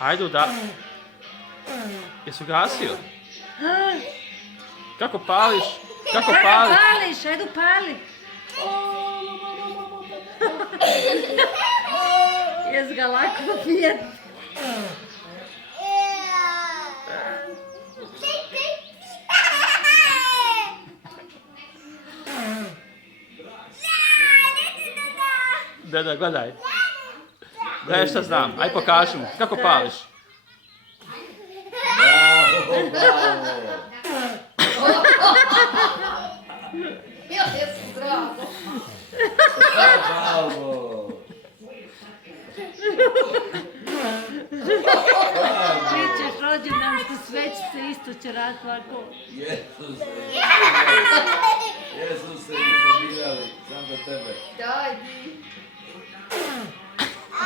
Ajde da... Jesu gasio? Kako pališ? Kako pališ? Pališ, ajde pali. Jes ga lako pijet. Deda, gledaj. Gledaj šta znam, aj pokaži mu. Kako pališ? Bravo, bravo. Ja jesam bravo. Bravo. Ti ćeš rođendansku svećice, isto će rad ovako. Jesu se izbirali, sam za tebe. Daj di. A.